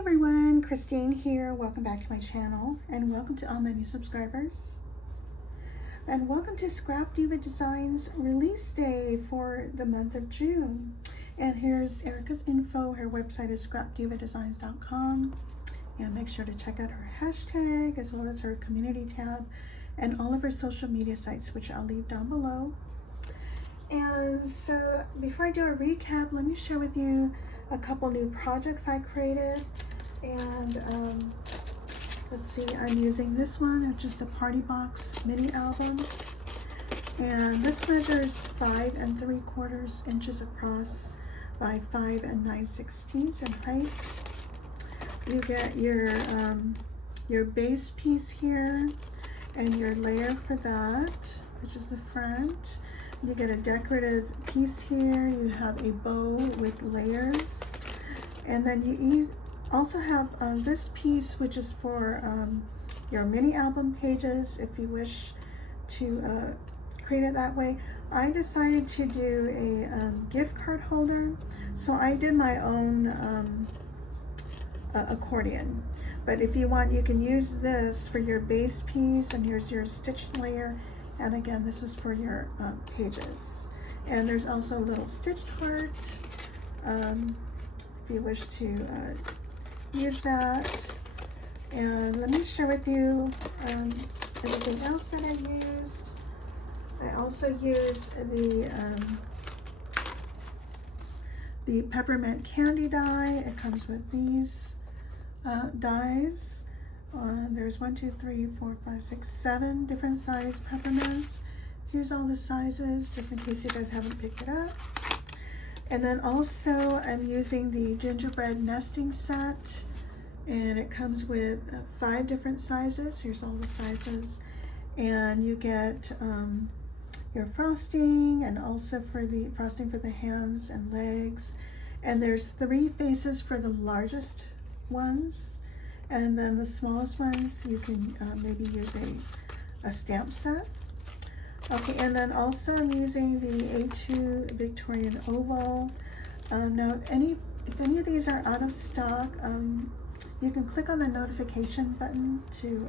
everyone, Christine here. Welcome back to my channel and welcome to all my new subscribers. And welcome to Scrap Diva Designs release day for the month of June. And here's Erica's info. Her website is scrapdivadesigns.com. And make sure to check out her hashtag as well as her community tab and all of her social media sites, which I'll leave down below. And so before I do a recap, let me share with you a couple new projects I created. And let's see, I'm using this one, which is the Party Box mini album. And this measures 5 3/4 inches across by 5 9/16 in height. You get your base piece here and your layer for that, which is the front. You get a decorative piece here. You have a bow with layers. And then you also have this piece, which is for your mini album pages, if you wish to create it that way. I decided to do a gift card holder. So I did my own accordion. But if you want, you can use this for your base piece, and here's your stitched layer. And again, this is for your pages. And there's also a little stitched heart if you wish to use that. And let me share with you everything else that I used. I also used the peppermint candy die. It comes with these dies. There's 1, 2, 3, 4, 5, 6, 7 different size peppermints. Here's all the sizes, just in case you guys haven't picked it up. And then also I'm using the Gingerbread Nesting Set, and it comes with 5 different sizes. Here's all the sizes. And you get your frosting, and also for the frosting for the hands and legs. And there's 3 faces for the largest ones. And then the smallest ones, you can maybe use a stamp set. Okay, and then also I'm using the A2 Victorian Oval. Now, if any of these are out of stock, you can click on the notification button to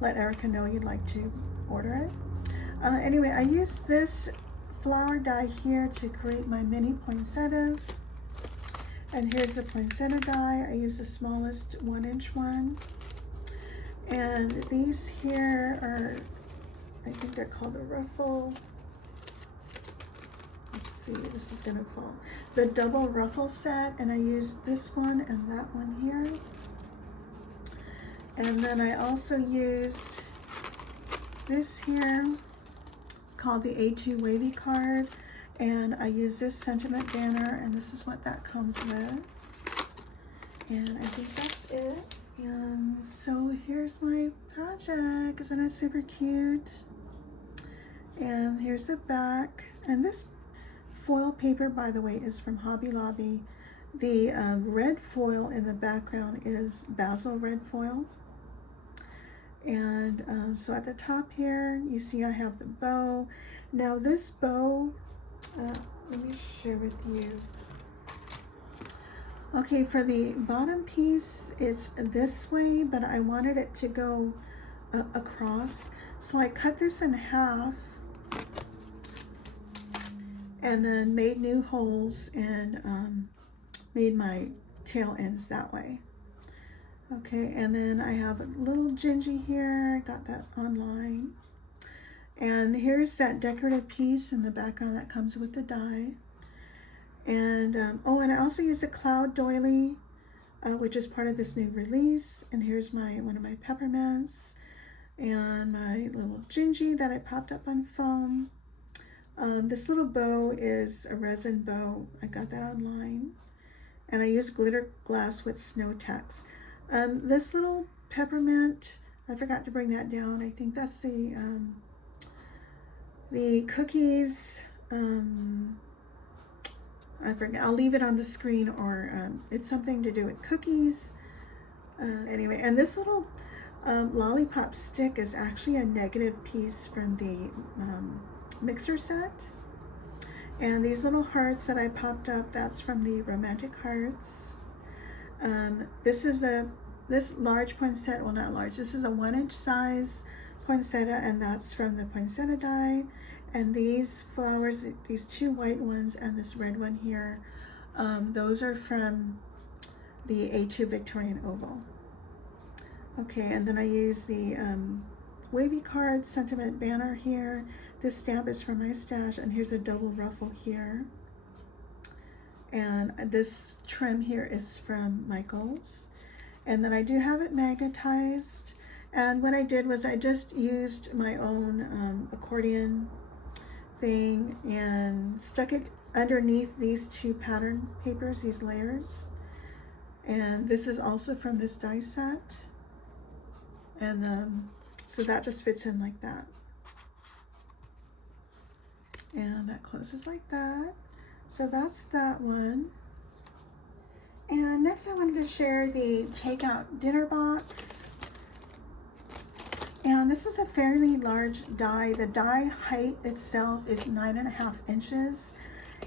let Erica know you'd like to order it. Anyway, I used this flower die here to create my mini poinsettias. And here's the poinsettia die. I use the smallest 1-inch one. And these here are, I think they're called the Ruffle. Let's see, this is gonna fall. The double Ruffle Set, and I used this one and that one here. And then I also used this here. It's called the A2 Wavy Card. And I use this sentiment banner, and this is what that comes with. And I think that's it. And so here's my project. Isn't it super cute? And here's the back. And this foil paper, by the way, is from Hobby Lobby. The red foil in the background is basil red foil. And so at the top here, you see I have the bow. Now this bow, let me share with you. Okay, for the bottom piece, it's this way, but I wanted it to go across. So I cut this in half and then made new holes and made my tail ends that way. Okay, and then I have a little gingie here. I got that online. And here's that decorative piece in the background that comes with the die. And oh, and I also use a cloud doily, which is part of this new release. And here's one of my peppermints and my little gingie that I popped up on foam. This little bow is a resin bow. I got that online. And I use glitter glass with snow text. This little peppermint, I forgot to bring that down. I think that's the cookies. I forget, I'll leave it on the screen, or it's something to do with cookies. Anyway, and this little lollipop stick is actually a negative piece from the mixer set. And these little hearts that I popped up, that's from the Romantic Hearts. This large poinsettia, well, not large, this is a 1-inch size poinsettia, and that's from the poinsettia die. And these flowers, these 2 white ones and this red one here, those are from the A2 Victorian Oval. Okay, and then I use the Wavy Card sentiment banner here. This stamp is from my stash, and here's a double ruffle here. And this trim here is from Michael's. And then I do have it magnetized. And what I did was I just used my own accordion thing and stuck it underneath these 2 pattern papers, these layers. And this is also from this die set. And so that just fits in like that. And that closes like that. So that's that one. And next I wanted to share the takeout dinner box. And this is a fairly large die. The die height itself is 9.5 inches.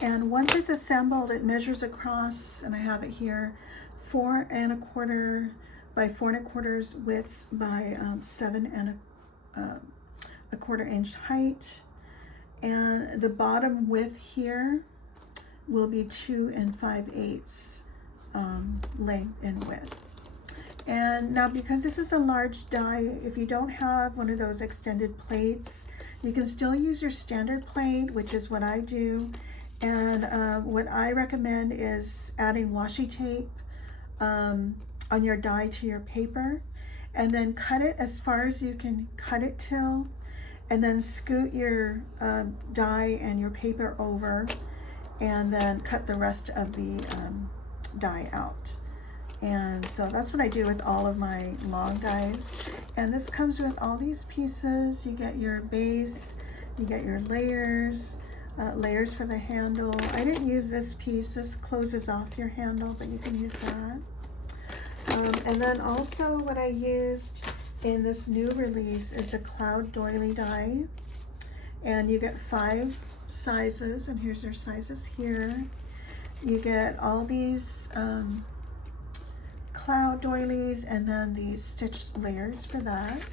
And once it's assembled, it measures across, and I have it here, 4 1/4 by 4 1/4 widths by 7 1/4 inch height. And the bottom width here will be 2 5/8 length and width. And now, because this is a large die, if you don't have one of those extended plates, you can still use your standard plate, which is what I do. And what I recommend is adding washi tape on your die to your paper, and then cut it as far as you can cut it till, and then scoot your die and your paper over, and then cut the rest of the die out. And so that's what I do with all of my long dies. And this comes with all these pieces. You get your base, you get your layers, layers for the handle. I didn't use this piece. This closes off your handle, but you can use that. And then also what I used in this new release is the Cloud Doily die. And you get 5 sizes, and here's their sizes here. You get all these cloud doilies, and then these stitched layers for that.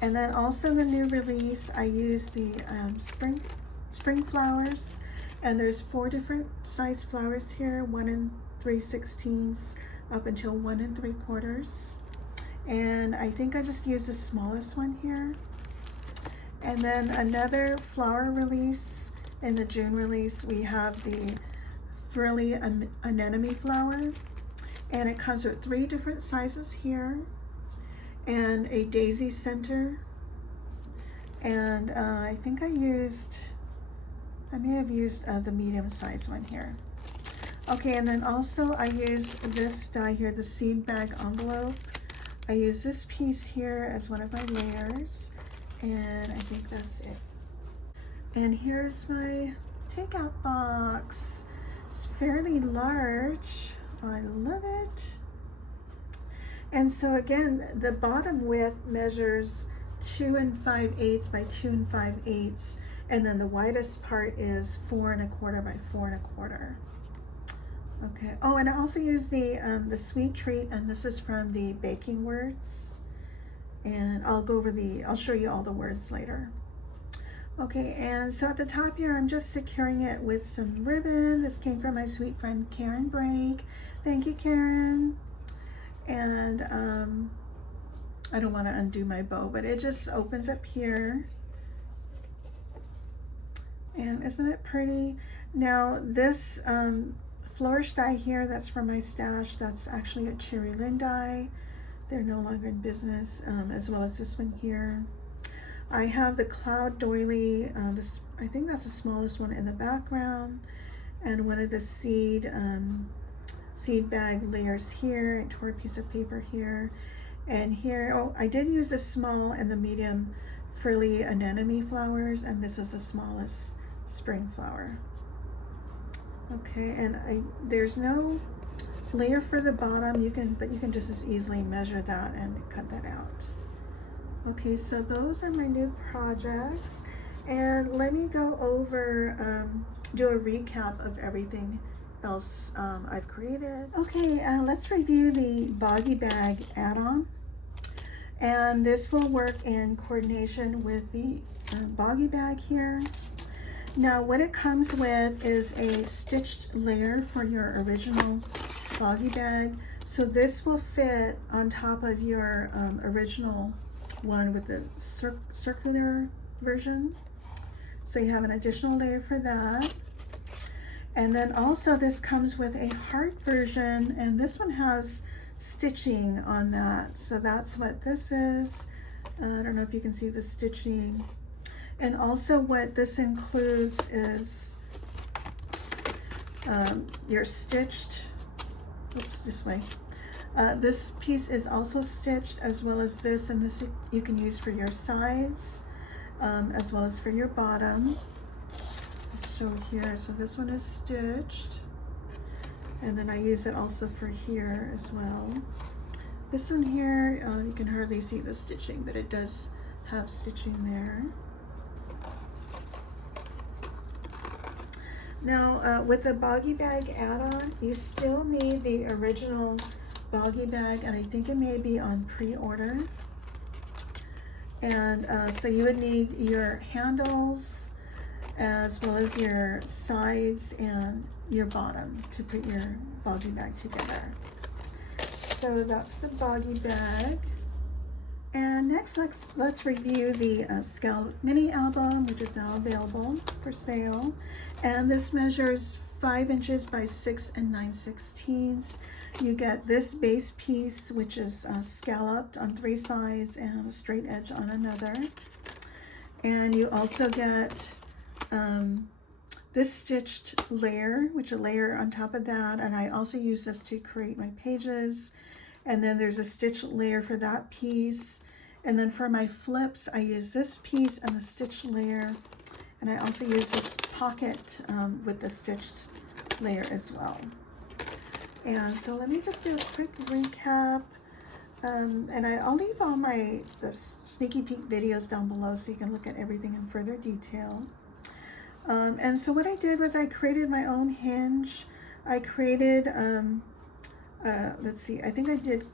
And then also in the new release, I used the spring flowers, and there's 4 different size flowers here, 1 3/16 up until 1 3/4. And I think I just used the smallest one here. And then another flower release, in the June release, we have the Frilly Anemone flower. And it comes with 3 different sizes here, and a daisy center. And I think I may have used the medium size one here. Okay, and then also I used this die here, the seed bag envelope. I use this piece here as one of my layers, and I think that's it. And here's my takeout box. It's fairly large. I love it. And so again, the bottom width measures 2 5/8 by 2 5/8, and then the widest part is 4 1/4 by 4 1/4. Okay. Oh, and I also use the sweet treat, and this is from the Baking Words. And I'll show you all the words later. Okay, and so at the top here, I'm just securing it with some ribbon. This came from my sweet friend Karen Brake. Thank you, Karen. And I don't want to undo my bow, but it just opens up here. And isn't it pretty? Now this flourish die here, that's from my stash. That's actually a Cherry Lynn die. They're no longer in business, as well as this one here. I have the Cloud Doily, I think that's the smallest one in the background, and one of the seed bag layers here, a torn piece of paper here, and here, oh, I did use the small and the medium Frilly Anemone flowers, and this is the smallest spring flower. Okay, and there's no layer for the bottom, but you can just as easily measure that and cut that out. Okay, so those are my new projects, and let me go over, do a recap of everything else I've created. Okay, let's review the Boggy Bag Add On. And this will work in coordination with the Boggy Bag here. Now what it comes with is a stitched layer for your original Boggy Bag. So this will fit on top of your original one with the circular version. So you have an additional layer for that. And then also this comes with a heart version, and this one has stitching on that. So that's what this is. I don't know if you can see the stitching. And also what this includes is your stitched, oops, this way. This piece is also stitched, as well as this, and this you can use for your sides, as well as for your bottom. I'll show here. So this one is stitched, and then I use it also for here as well. This one here, you can hardly see the stitching, but it does have stitching there. Now with the Boggy Bag add-on, you still need the original Boggy Bag, and I think it may be on pre-order. And so you would need your handles as well as your sides and your bottom to put your Boggy Bag together. So that's the Boggy Bag. And next, let's review the Scalloped mini album, which is now available for sale. And this measures 5 inches by 6 9/16. You get this base piece, which is scalloped on 3 sides and a straight edge on another. And you also get this stitched layer, which a layer on top of that. And I also use this to create my pages. And then there's a stitched layer for that piece. And then for my flips, I use this piece and the stitched layer. And I also use this pocket with the stitched layer as well. And so let me just do a quick recap. And I'll leave all the sneaky peek videos down below so you can look at everything in further detail. And so what I did was I created my own hinge. I created, let's see, I think I did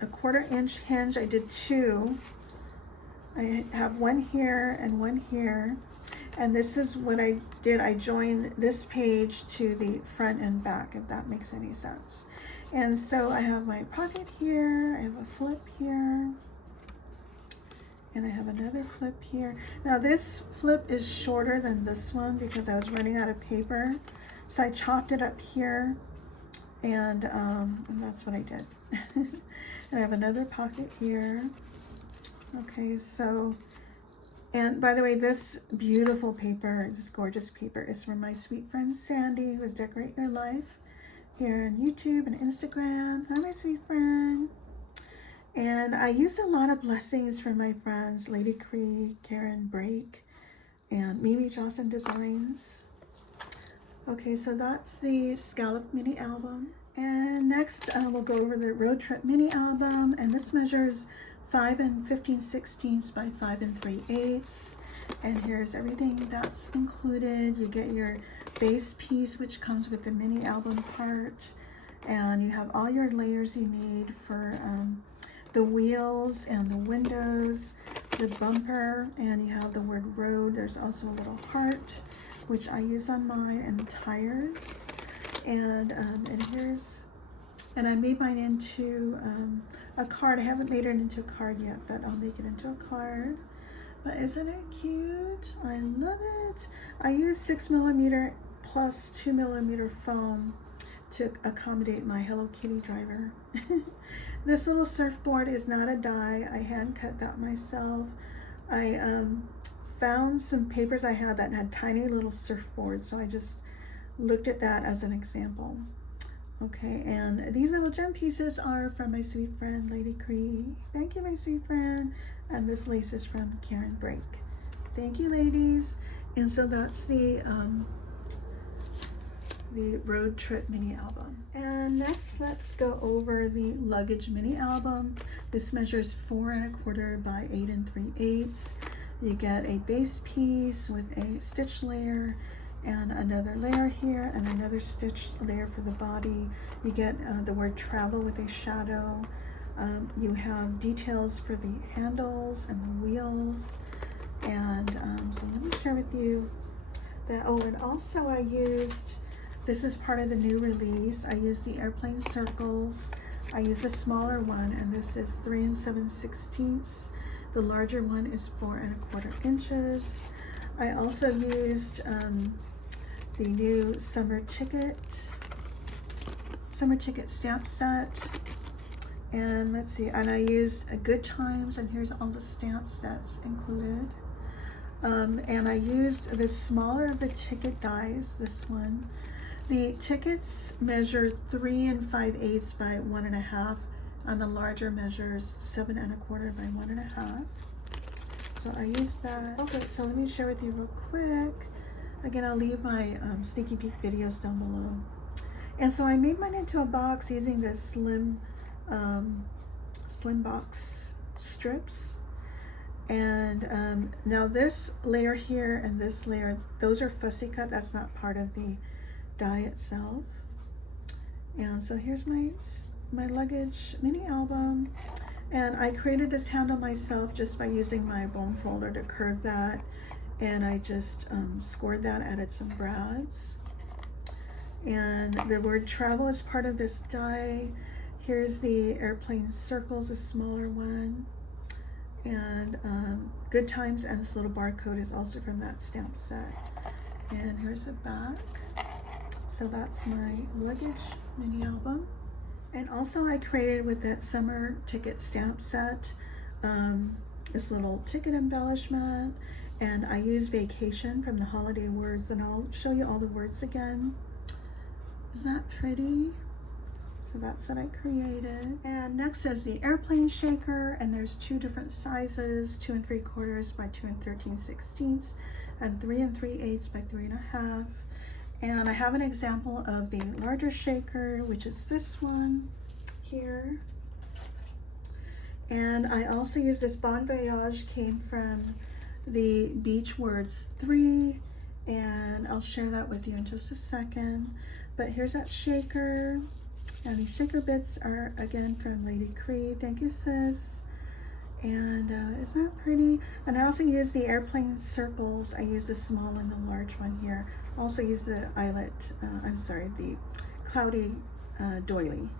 a 1/4 inch hinge. I did 2. I have one here and one here. And this is what I did. I joined this page to the front and back, if that makes any sense. And so I have my pocket here, I have a flip here, and I have another flip here. Now this flip is shorter than this one because I was running out of paper. So I chopped it up here, and that's what I did. And I have another pocket here. Okay, so, and by the way, this beautiful paper, this gorgeous paper, is from my sweet friend Sandy, who is Decorate Your Life here on YouTube and Instagram. Hi, my sweet friend. And I used a lot of blessings from my friends, Lady Cree, Karen Brake, and Mimi Johnson Designs. Okay, so that's the Scalloped mini album. And next we'll go over the Road Trip mini album, and this measures 5 15/16 by 5 3/8. And here's everything that's included. You get your base piece, which comes with the mini album part, and you have all your layers you need for the wheels and the windows, the bumper, and you have the word road. There's also a little heart, which I use on mine, and tires. And here's, and I made mine into a card. I haven't made it into a card yet, but I'll make it into a card. But isn't it cute? I love it. I use 6mm plus 2mm foam to accommodate my Hello Kitty driver. This little surfboard is not a die. I hand cut that myself. I found some papers I had that had tiny little surfboards, so I just looked at that as an example. Okay, and these little gem pieces are from my sweet friend Lady Cree. Thank you, my sweet friend. And this lace is from Karen Brake. Thank you, ladies. And so that's the Road Trip mini album. And next, let's go over the Luggage mini album. This measures 4 1/4 by 8 3/8. You get a base piece with a stitch layer and another layer here, and another stitch layer for the body. You get the word travel with a shadow. You have details for the handles and the wheels. And so let me share with you that. Oh, and also I used, this is part of the new release, I used the airplane circles. I used a smaller one, and this is 3 7/16. The larger one is 4 1/4 inches. I also used the new summer ticket stamp set. And let's see, and I used a Good Times, and here's all the stamps that's included. And I used the smaller of the ticket dies, this one. The tickets measure 3 5/8 by 1 1/2, and the larger measures 7 1/4 by 1 1/2. So I used that. Okay, so let me share with you real quick. Again, I'll leave my sneaky peek videos down below. And so I made mine into a box using the slim box strips. And now this layer here and this layer, those are fussy cut. That's not part of the die itself. And so here's my Luggage mini album. And I created this handle myself just by using my bone folder to curve that. And I just scored that, added some brads. And the word travel is part of this die. Here's the airplane circles, a smaller one. And Good Times and this little barcode is also from that stamp set. And here's the back. So that's my Luggage mini album. And also I created with that summer ticket stamp set this little ticket embellishment, and I use vacation from the holiday words, and I'll show you all the words again. Isn't that pretty? So that's what I created. And next is the airplane shaker, and there's 2 different sizes, 2 3/4 by 2 13/16, and 3 3/8 by 3 1/2. And I have an example of the larger shaker, which is this one here. And I also use this Bon Voyage, came from the Beach Words 3, and I'll share that with you in just a second. But here's that shaker, and these shaker bits are again from Lady Cree. Thank you, sis. And isn't that pretty? And I also use the airplane circles. I use the small and the large one here. Also use the eyelet, the cloudy doily.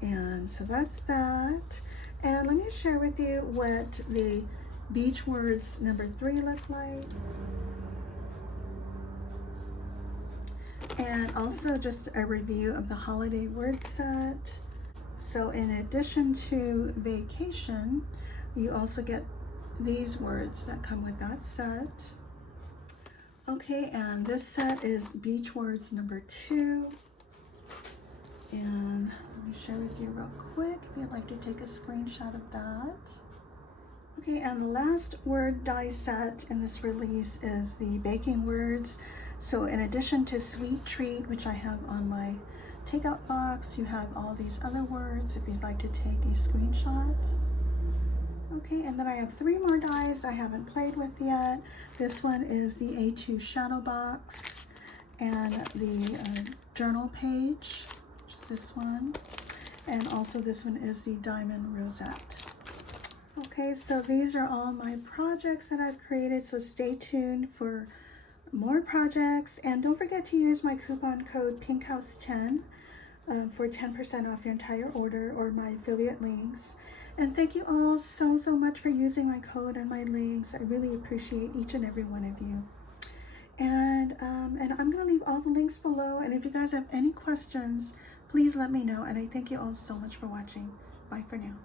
And so that's that. And let me share with you what the Beach Words number 3 look like. And also just a review of the holiday word set. So in addition to vacation, you also get these words that come with that set. Okay, and this set is Beach Words number 2. And let me share with you real quick if you'd like to take a screenshot of that. Okay, and the last word die set in this release is the baking words. So in addition to Sweet Treat, which I have on my takeout box, you have all these other words if you'd like to take a screenshot. Okay, and then I have 3 more dies I haven't played with yet. This one is the A2 shadow box, and the journal page, which is this one, and also this one is the diamond rosette. Okay, so these are all my projects that I've created, so stay tuned for more projects, and don't forget to use my coupon code PINKHOUSE10 for 10% off your entire order, or my affiliate links. And thank you all so much for using my code and my links. I really appreciate each and every one of you. And I'm going to leave all the links below, and if you guys have any questions, please let me know. And I thank you all so much for watching. Bye for now.